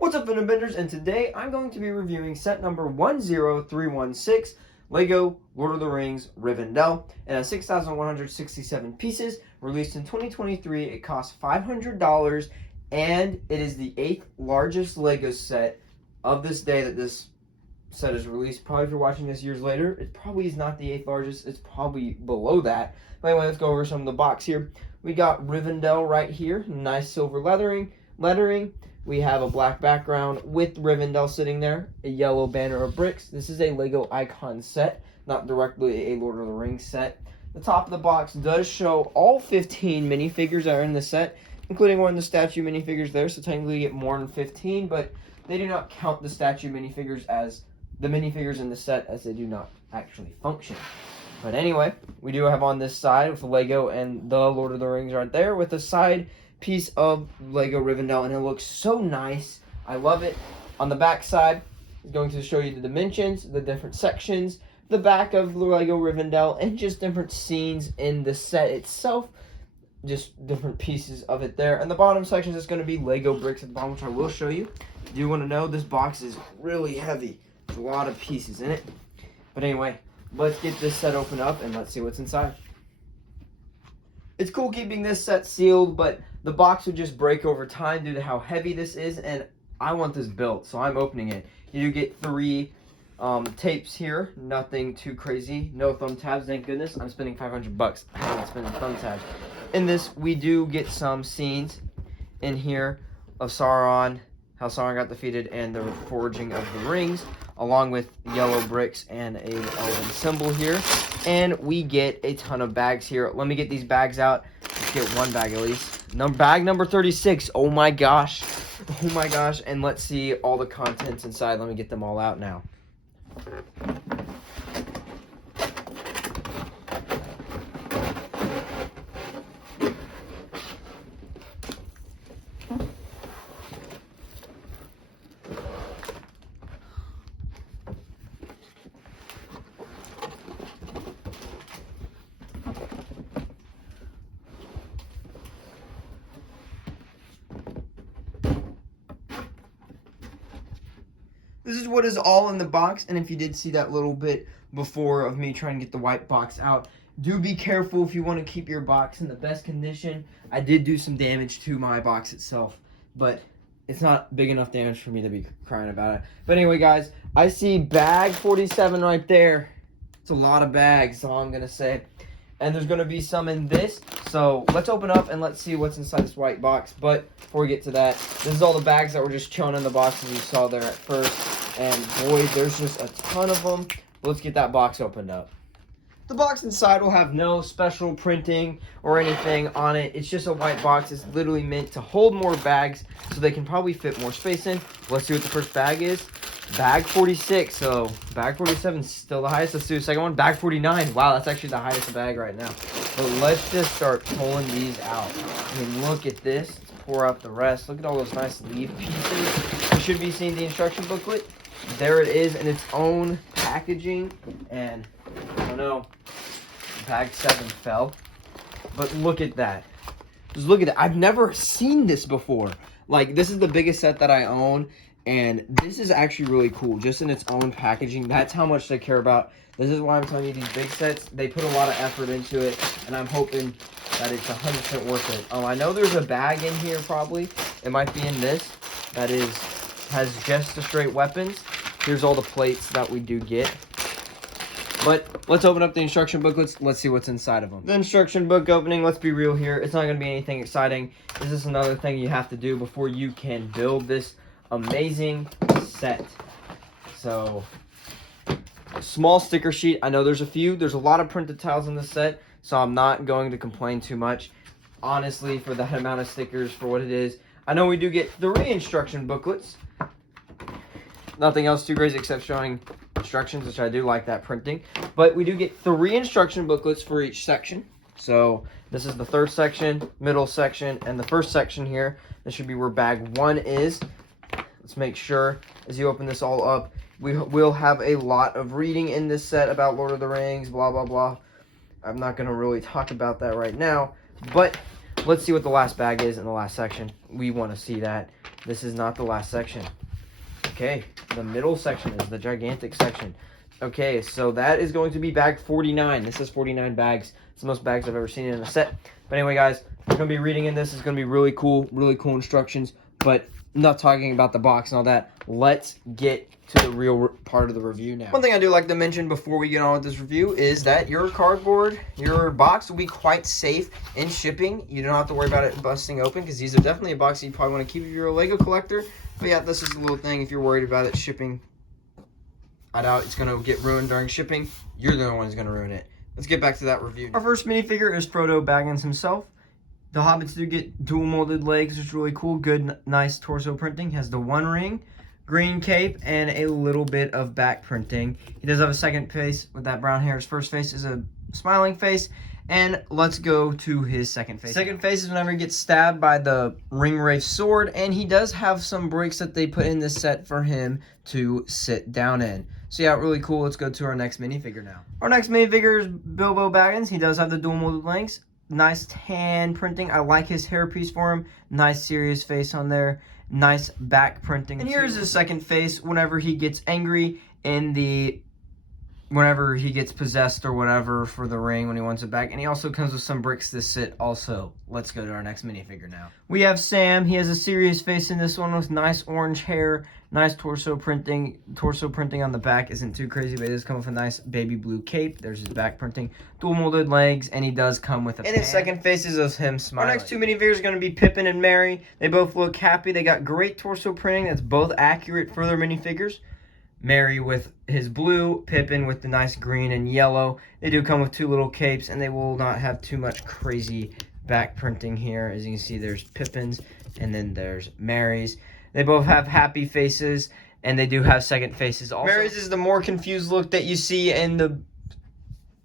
What's up, Benders? And today I'm going to be reviewing set number 10316, LEGO Lord of the Rings Rivendell. It has 6,167 pieces, released in 2023. It costs $500, and it is the 8th largest LEGO set of this day that this set is released. Probably if you're watching this years later, it probably is not the 8th largest. It's probably below that. But anyway, let's go over some of the box here. We got Rivendell right here, nice silver lettering. We have a black background with Rivendell sitting there, a yellow banner of bricks. This is a LEGO Icon set, not directly a Lord of the Rings set. The top of the box does show all 15 minifigures that are in the set, including one of the statue minifigures there, so technically you get more than 15, but they do not count the statue minifigures as the minifigures in the set, as they do not actually function. But anyway, we do have on this side with the LEGO and the Lord of the Rings right there, with a side piece of LEGO Rivendell, and it looks so nice. I love it. On the back side, it's going to show you the dimensions, the different sections, the back of the LEGO Rivendell, and just different scenes in the set itself. Just different pieces of it there. And the bottom section is going to be LEGO bricks at the bottom, which I will show you. If you want to know, this box is really heavy. There's a lot of pieces in it. But anyway, let's get this set open up and let's see what's inside. It's cool keeping this set sealed, but the box would just break over time due to how heavy this is, and I want this built, so I'm opening it. You do get 3 tapes here, nothing too crazy. No thumb tabs, thank goodness. I'm spending $500. I'm not spending thumb tabs. In this, we do get some scenes in here of Sauron, how Sauron got defeated, and the forging of the rings, along with yellow bricks and a elven symbol here. And we get a ton of bags here. Let me get these bags out. Let's get one bag at least. Bag number 36. Oh my gosh. Oh my gosh. And let's see all the contents inside. Let me get them all out now. This is what is all in the box, and if you did see that little bit before of me trying to get the white box out, do be careful if you want to keep your box in the best condition. I did do some damage to my box itself, but it's not big enough damage for me to be crying about it. But anyway, guys, I see bag 47 right there. It's a lot of bags, that's all I'm going to say. And there's going to be some in this, so let's open up and let's see what's inside this white box. But before we get to that, this is all the bags that were just chilling in the box as you saw there at first. And boy, there's just a ton of them. Let's get that box opened up. The box inside will have no special printing or anything on it. It's just a white box. It's literally meant to hold more bags so they can probably fit more space in. Let's see what the first bag is. Bag 46. So bag 47 is still the highest. Let's do the second one. Bag 49. Wow, that's actually the highest bag right now. But let's just start pulling these out. I mean, look at this. Let's pour out the rest. Look at all those nice leaf pieces. You should be seeing the instruction booklet. There it is in its own packaging. And I don't know, bag 7 fell. But look at that. Just look at that. I've never seen this before. Like, this is the biggest set that I own. And this is actually really cool, just in its own packaging. That's how much they care about. This is why I'm telling you, these big sets, they put a lot of effort into it, and I'm hoping that it's 100% worth it. Oh, I know there's a bag in here, probably. It might be in this. That has just the straight weapons. Here's all the plates that we do get. But let's open up the instruction booklets. Let's see what's inside of them. The instruction book opening, let's be real here. It's not going to be anything exciting. This is another thing you have to do before you can build this amazing set. So, small sticker sheet. I know there's a few. There's a lot of printed tiles in the set, so I'm not going to complain too much. Honestly, for that amount of stickers, for what it is. I know we do get 3 instruction booklets. Nothing else too crazy except showing instructions, which I do like that printing. But we do get 3 instruction booklets for each section. So this is the 3rd section, middle section, and the 1st section here. This should be where bag 1 is. Let's make sure as you open this all up, we will have a lot of reading in this set about Lord of the Rings, blah, blah, blah. I'm not going to really talk about that right now, but let's see what the last bag is in the last section. We want to see that. this is not the last section. Okay, the middle section is the gigantic section. Okay, so that is going to be bag 49. This is 49 bags. It's the most bags I've ever seen in a set. But anyway, guys, we're going to be reading in this. It's going to be really cool instructions. But I'm not talking about the box and all that. Let's get to the real part of the review now. One thing I do like to mention before we get on with this review is that your cardboard, your box will be quite safe in shipping. You don't have to worry about it busting open because these are definitely a box that you probably want to keep if you're a Lego collector. But yeah, this is a little thing if you're worried about it shipping. I doubt it's going to get ruined during shipping. You're the one who's going to ruin it. Let's get back to that review. Our first minifigure is Frodo Baggins himself. The Hobbits do get dual molded legs, which is really cool. Good, nice torso printing. Has the one ring, green cape, and a little bit of back printing. He does have a second face with that brown hair. His first face is a smiling face. And let's go to his second face. Second face is whenever he gets stabbed by the Ringwraith sword. And he does have some bricks that they put in this set for him to sit down in. So yeah, really cool. Let's go to our next minifigure now. Our next minifigure is Bilbo Baggins. He does have the dual molded legs. Nice tan printing. I like his hairpiece for him. Nice serious face on there. Nice back printing. And here's his second face whenever he gets angry whenever he gets possessed or whatever for the ring when he wants it back. And he also comes with some bricks to sit also. Let's go to our next minifigure now. We have Sam. He has a serious face in this one with nice orange hair, nice torso printing. Torso printing on the back isn't too crazy, but it does come with a nice baby blue cape. There's his back printing. Dual molded legs, and he does come with a And his second face is of him smiling. Our next two minifigures are going to be Pippin and Merry. They both look happy. They got great torso printing. That's both accurate for their minifigures. Merry with his blue, Pippin with the nice green and yellow. They do come with two little capes, and they will not have too much crazy back printing here. As you can see, there's Pippin's, and then there's Merry's. They both have happy faces, and they do have second faces also. Merry's is the more confused look that you see in the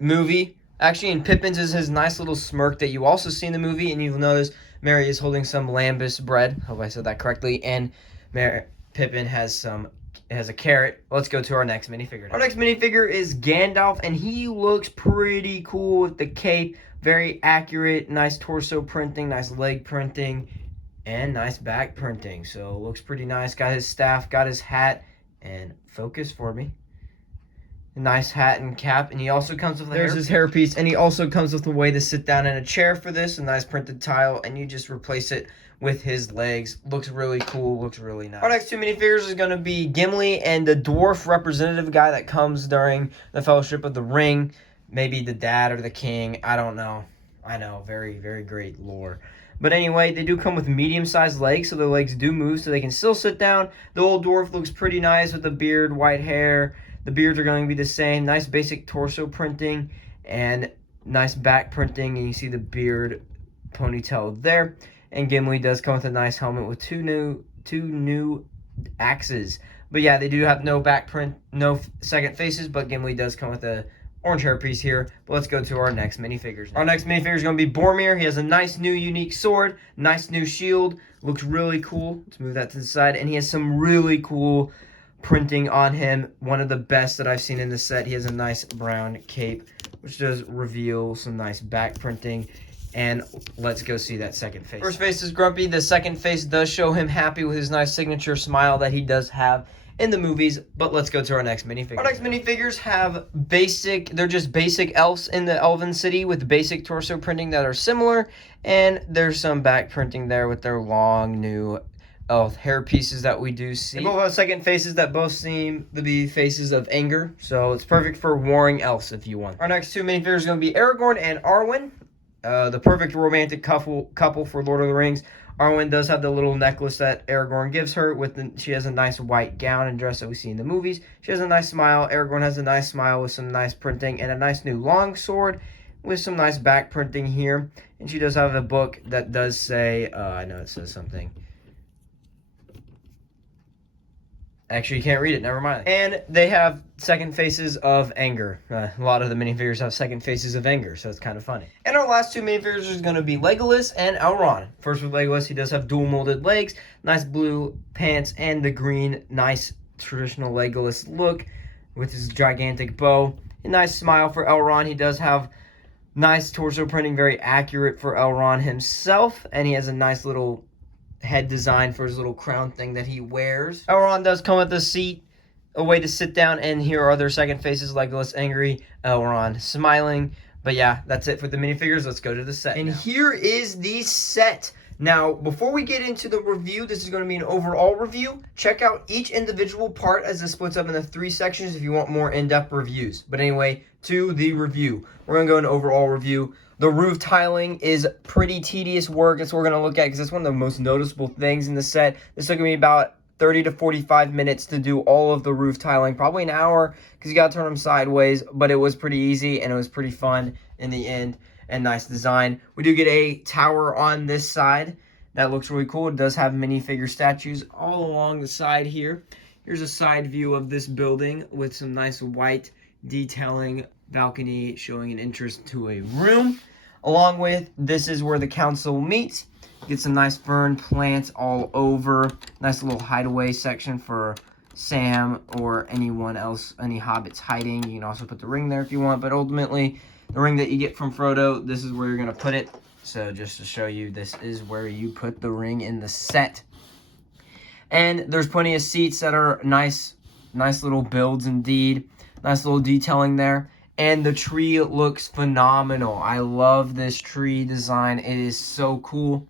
movie. Actually, in Pippin's is his nice little smirk that you also see in the movie, and you'll notice Merry is holding some lambus bread. Hope I said that correctly. And Pippin has a carrot. Let's go to our next minifigure now. Our next minifigure is Gandalf, and he looks pretty cool with the cape. Very accurate, nice torso printing, nice leg printing, and nice back printing. So looks pretty nice. Got his staff, got his hat, and focus for me. A nice hat and cap, and he also comes with his hairpiece, and he also comes with a way to sit down in a chair for this, a nice printed tile, and you just replace it with his legs. Looks really cool, looks really nice. Our next two minifigures is going to be Gimli and the dwarf representative guy that comes during the Fellowship of the Ring. Maybe the dad or the king, I don't know. I know, very, very great lore. But anyway, they do come with medium-sized legs, so their legs do move, so they can still sit down. The old dwarf looks pretty nice with the beard, white hair. The beards are going to be the same. Nice basic torso printing and nice back printing. And you see the beard ponytail there. And Gimli does come with a nice helmet with two new axes. But yeah, they do have no back print, no second faces, but Gimli does come with a orange hairpiece here. But let's go to our next minifigures now. Our next minifigure is going to be Boromir. He has a nice new unique sword, nice new shield. Looks really cool. Let's move that to the side. And he has some really cool printing on him. One of the best that I've seen in the set. He has a nice brown cape, which does reveal some nice back printing. And let's go see that second face. First face is Grumpy. The second face does show him happy with his nice signature smile that he does have in the movies. But let's go to our next minifigure. Our next minifigures have they're just basic elves in the Elven City with basic torso printing that are similar. And there's some back printing there with their long new elf hair pieces that we do see. They both have second faces that both seem to be faces of anger. So it's perfect for warring elves if you want. Our next two minifigures are going to be Aragorn and Arwen. The perfect romantic couple for Lord of the Rings. Arwen does have the little necklace that Aragorn gives her. She has a nice white gown and dress that we see in the movies. She has a nice smile. Aragorn has a nice smile with some nice printing and a nice new long sword with some nice back printing here. And she does have a book that does say, I know it says something. Actually, you can't read it. Never mind. And they have second faces of anger. A lot of the minifigures have second faces of anger, so it's kind of funny. And our last two minifigures is going to be Legolas and Elrond. First with Legolas, he does have dual molded legs, nice blue pants, and the green, nice traditional Legolas look with his gigantic bow. A nice smile for Elrond. He does have nice torso printing, very accurate for Elrond himself, and he has a nice little head design for his little crown thing that he wears. Elrond does come with a seat, a way to sit down, and here are their second faces: Legolas angry, Elrond smiling. But yeah, that's it for the minifigures. Let's go to the set. And here is the set. Now, before we get into the review, this is going to be an overall review. Check out each individual part as it splits up into 3 sections if you want more in-depth reviews. But anyway, to the review. We're going to go into overall review. The roof tiling is pretty tedious work. That's what we're going to look at because it's one of the most noticeable things in the set. This took me about 30 to 45 minutes to do all of the roof tiling. Probably an hour because you got to turn them sideways. But it was pretty easy and it was pretty fun in the end. And nice design. We do get a tower on this side. That looks really cool. It does have minifigure statues all along the side here. Here's a side view of this building with some nice white detailing, balcony showing an entrance to a room. Along with, this is where the council meets. Get some nice fern plants all over. Nice little hideaway section for Sam or anyone else, any hobbits hiding. You can also put the ring there if you want, but ultimately, the ring that you get from Frodo, this is where you're going to put it. So just to show you, this is where you put the ring in the set. And there's plenty of seats that are nice little builds indeed. Nice little detailing there. And the tree looks phenomenal. I love this tree design. It is so cool.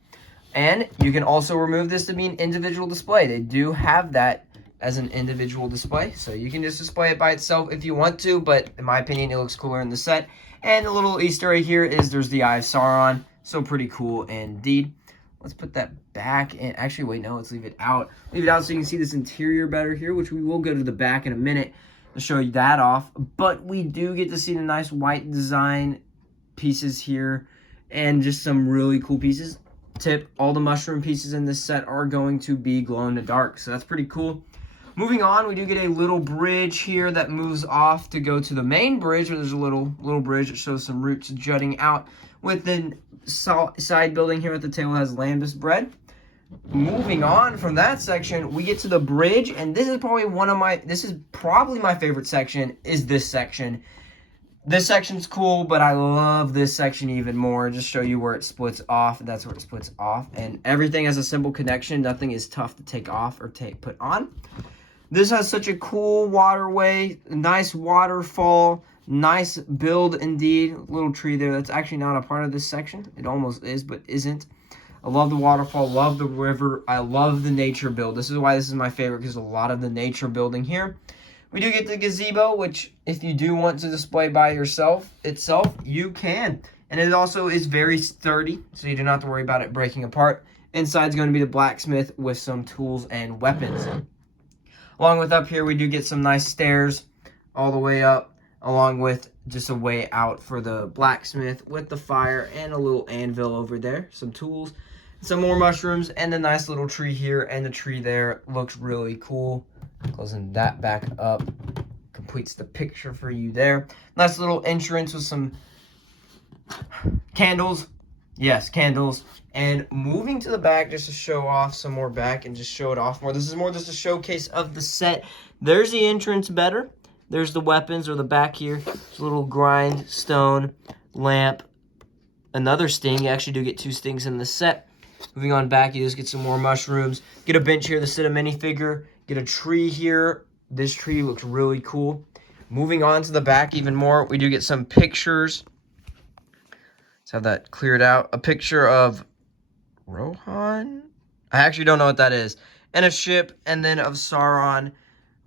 And you can also remove this to be an individual display. They do have that as an individual display. So you can just display it by itself if you want to. But in my opinion, it looks cooler in the set. And a little Easter egg here is there's the Eye of Sauron. So pretty cool indeed. Let's put that back in. Actually, wait, no, let's leave it out. Leave it out so you can see this interior better here, which we will go to the back in a minute to show you that off. But we do get to see the nice white design pieces here and just some really cool pieces. Tip, all the mushroom pieces in this set are going to be glow in the dark. So that's pretty cool. Moving on, we do get a little bridge here that moves off to go to the main bridge, where there's a little bridge that shows some roots jutting out. With the side building here at the table has lambus bread. Moving on from that section, we get to the bridge, and this is probably my favorite section, is this section. This section's cool, but I love this section even more. Just show you where it splits off. That's where it splits off, and everything has a simple connection. Nothing is tough to take off or put on. This has such a cool waterway, nice waterfall, nice build indeed. Little tree there that's actually not a part of this section. It almost is, but isn't. I love the waterfall, love the river. I love the nature build. This is why this is my favorite, because a lot of the nature building here. We do get the gazebo, which if you do want to display by itself, you can. And it also is very sturdy, so you do not have to worry about it breaking apart. Inside is going to be the blacksmith with some tools and weapons. Along with up here, we do get some nice stairs all the way up, along with just a way out for the blacksmith with the fire and a little anvil over there, some tools, some more mushrooms, and a nice little tree here, and the tree there looks really cool. Closing that back up completes the picture for you there. Nice little entrance with some candles. Yes, candles. And moving to the back just to show off some more back and just show it off more. This is more just a showcase of the set. There's the entrance better. There's the weapons or the back here. There's a little grindstone lamp. Another sting. You actually do get 2 stings in the set. Moving on back, you just get some more mushrooms. Get a bench here to sit a minifigure. Get a tree here. This tree looks really cool. Moving on to the back even more, we do get some pictures. Let's have that cleared out. A picture of Rohan? I actually don't know what that is. And a ship, and then of Sauron.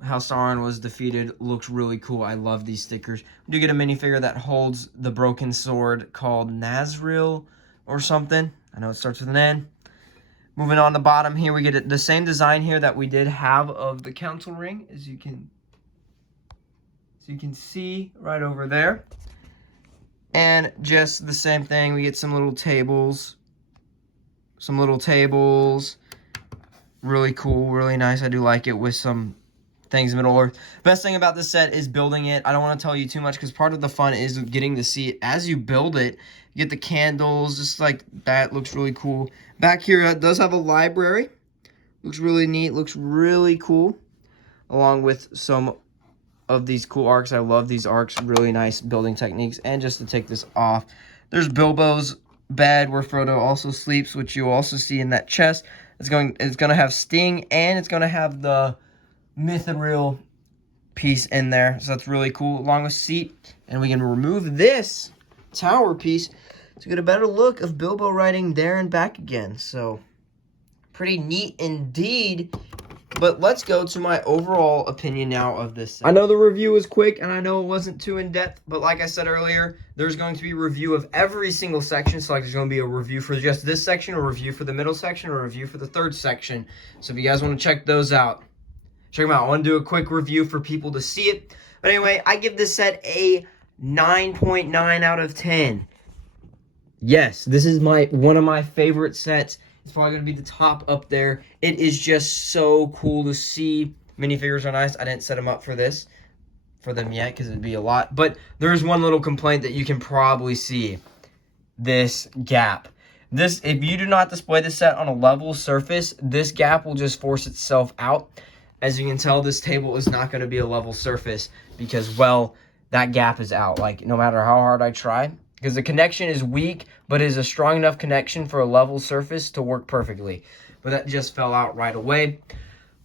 How Sauron was defeated looks really cool. I love these stickers. We do get a minifigure that holds the broken sword called Nazril or something. I know it starts with an N. Moving on the bottom here, we get the same design here that we did have of the council ring, as you can see right over there. And just the same thing, we get some little tables. Really cool, really nice. I do like it with some things in Middle Earth. Best thing about this set is building it. I don't want to tell you too much because part of the fun is getting to see it as you build it. You get the candles, just like that. Looks really cool. Back here, it does have a library. Looks really neat. Looks really cool. Along with some of these cool arcs. I love these arcs. Really nice building techniques. And just to take this off, there's Bilbo's bed where Frodo also sleeps, which you'll also see in that chest. It's going to have Sting, and it's going to have the Mithril piece in there. So that's really cool, along with seat. And we can remove this tower piece to get a better look of Bilbo riding there and back again. So pretty neat indeed. But let's go to my overall opinion now of this set. I know the review was quick, and I know it wasn't too in-depth, but like I said earlier, there's going to be a review of every single section. So like there's going to be a review for just this section, a review for the middle section, or a review for the third section. So if you guys want to check those out, check them out. I want to do a quick review for people to see it. But anyway, I give this set a 9.9 out of 10. Yes, this is one of my favorite sets. It's probably going to be the top up there. It is just so cool to see. Minifigures are nice. I didn't set them up for them yet because it'd be a lot. But there's one little complaint that you can probably see. This gap. If you do not display this set on a level surface, this gap will just force itself out. As you can tell, this table is not going to be a level surface because, well, that gap is out. Like, no matter how hard I try. Because the connection is weak, but it is a strong enough connection for a level surface to work perfectly. But that just fell out right away.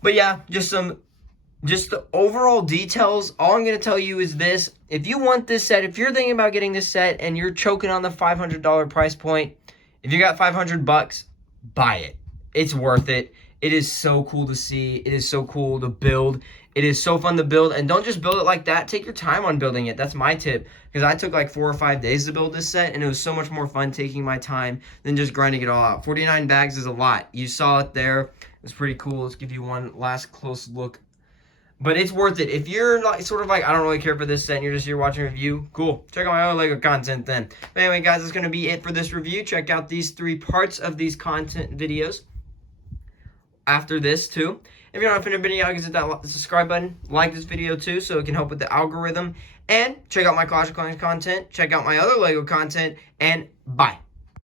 But yeah, just the overall details. All I'm going to tell you is this. If you want this set, if you're thinking about getting this set and you're choking on the $500 price point, if you got $500, buy it. It's worth it. It is so cool to see. It is so cool to build. It is so fun to build. And don't just build it like that. Take your time on building it. That's my tip. Because I took like 4 or 5 days to build this set. And it was so much more fun taking my time than just grinding it all out. 49 bags is a lot. You saw it there. It was pretty cool. Let's give you one last close look. But it's worth it. If you're like sort of like, I don't really care for this set and you're just here watching a review, cool. Check out my other LEGO content then. But anyway, guys, that's going to be it for this review. Check out these 3 parts of these content videos after this too. If you're not a fan of the video, hit that subscribe button, like this video too, so it can help with the algorithm, and check out my Clash of Clans content, check out my other LEGO content, and bye.